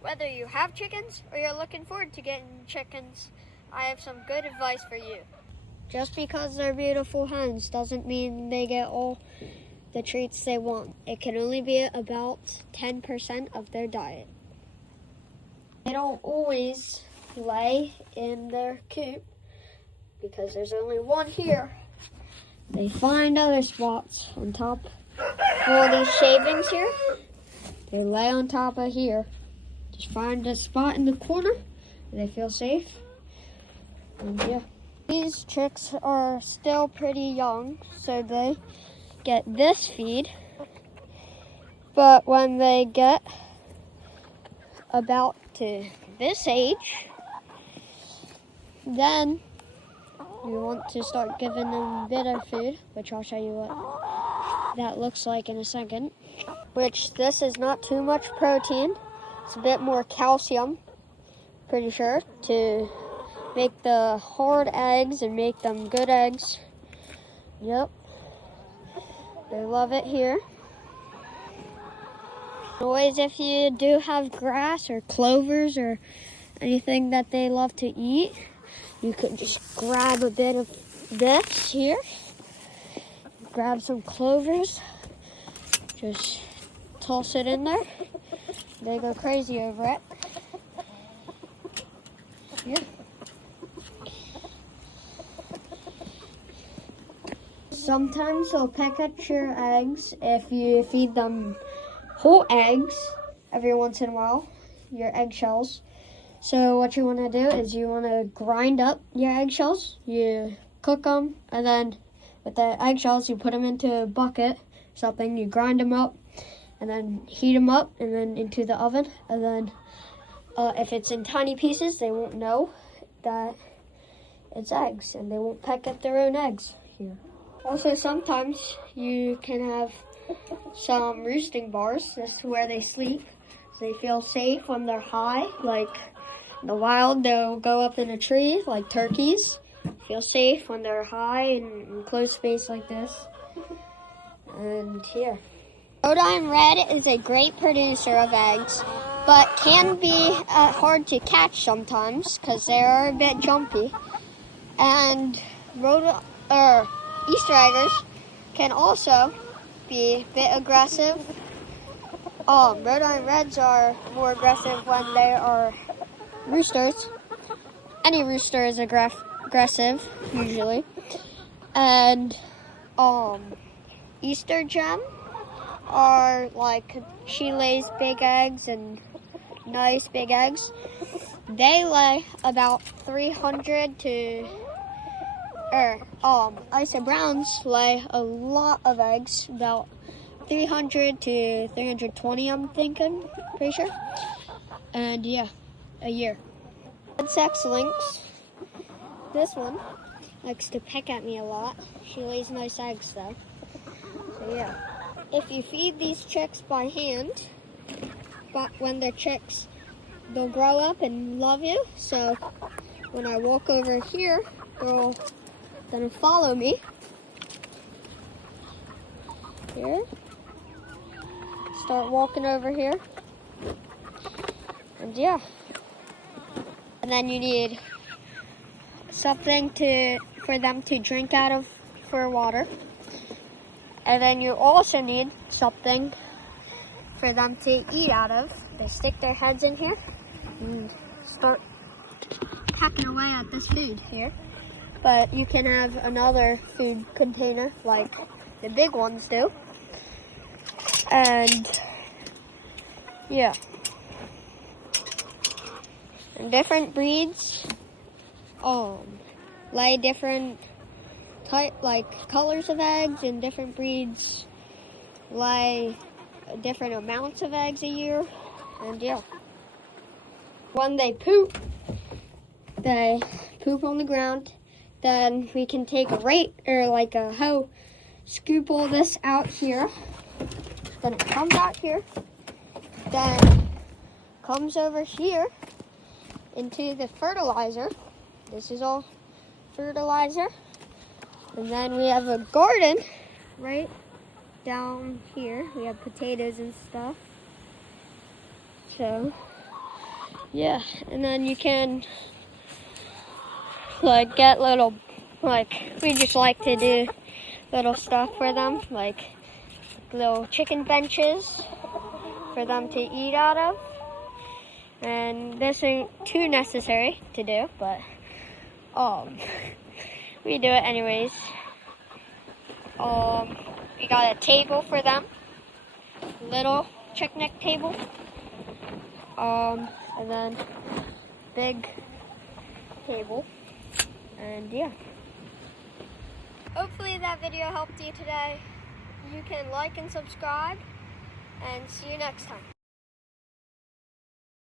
Whether you have chickens or you're looking forward to getting chickens, I have some good advice for you. Just because they're beautiful hens doesn't mean they get all the treats they want. It can only be about 10% of their diet. They don't always lay in their coop because there's only one here. They find other spots on top of all these shavings here. They lay on top of here. Just find a spot in the corner where they feel safe. And yeah. These chicks are still pretty young, so they get this feed. But when they get about to this age, then you want to start giving them bitter food, which I'll show you what that looks like in a second. Which this is not too much protein. It's a bit more calcium, pretty sure, to make the hard eggs and make them good eggs. Yep. They love it here. Always, if you do have grass or clovers or anything that they love to eat, you could just grab a bit of this here. Grab some clovers. Just toss it in there. They go crazy over it. Yeah. Sometimes they'll peck at your eggs if you feed them whole eggs every once in a while, your eggshells. So what you want to do is you want to grind up your eggshells. You cook them, and then with the eggshells, you put them into a bucket, something, you grind them up, and then heat them up, and then into the oven. And then if it's in tiny pieces, they won't know that it's eggs, and they won't peck at their own eggs here. Also, sometimes you can have some roosting bars. This is where they sleep. So they feel safe when they're high. Like in the wild, they'll go up in a tree, like turkeys. Feel safe when they're high and in closed space like this. And yeah. Rhode Island Red is a great producer of eggs, but can be hard to catch sometimes because they are a bit jumpy. And Easter eggers can also be a bit aggressive. Rhode Island Reds are more aggressive when they are roosters. Any rooster is aggressive, usually. And Easter gem are like, she lays big eggs and nice big eggs. They lay about 300 to Isa Browns lay a lot of eggs, about 300 to 320, I'm thinking, pretty sure. And yeah, a year. Sex lynx, this one likes to peck at me a lot. She lays nice eggs though. So yeah. If you feed these chicks by hand, but when they're chicks, they'll grow up and love you. So when I walk over here, they're gonna follow me. Here. Start walking over here. And yeah. And then you need something for them to drink out of for water. And then you also need something for them to eat out of. They stick their heads in here and start pecking away at this food here. But you can have another food container like the big ones do. And yeah. And different breeds lay different colors of eggs, and different breeds lay different amounts of eggs a year. And yeah. When they poop on the ground. Then we can take a rake or like a hoe, scoop all this out here. Then it comes out here. Then comes over here into the fertilizer. This is all fertilizer. And then we have a garden right down here. We have potatoes and stuff. So yeah, and then you can like get little, like we just like to do little stuff for them, like little chicken benches for them to eat out of. And this ain't too necessary to do, but we do it anyways. We got a table for them, little picnic table, and then big table, and yeah. Hopefully that video helped you today. You can like and subscribe, and see you next time.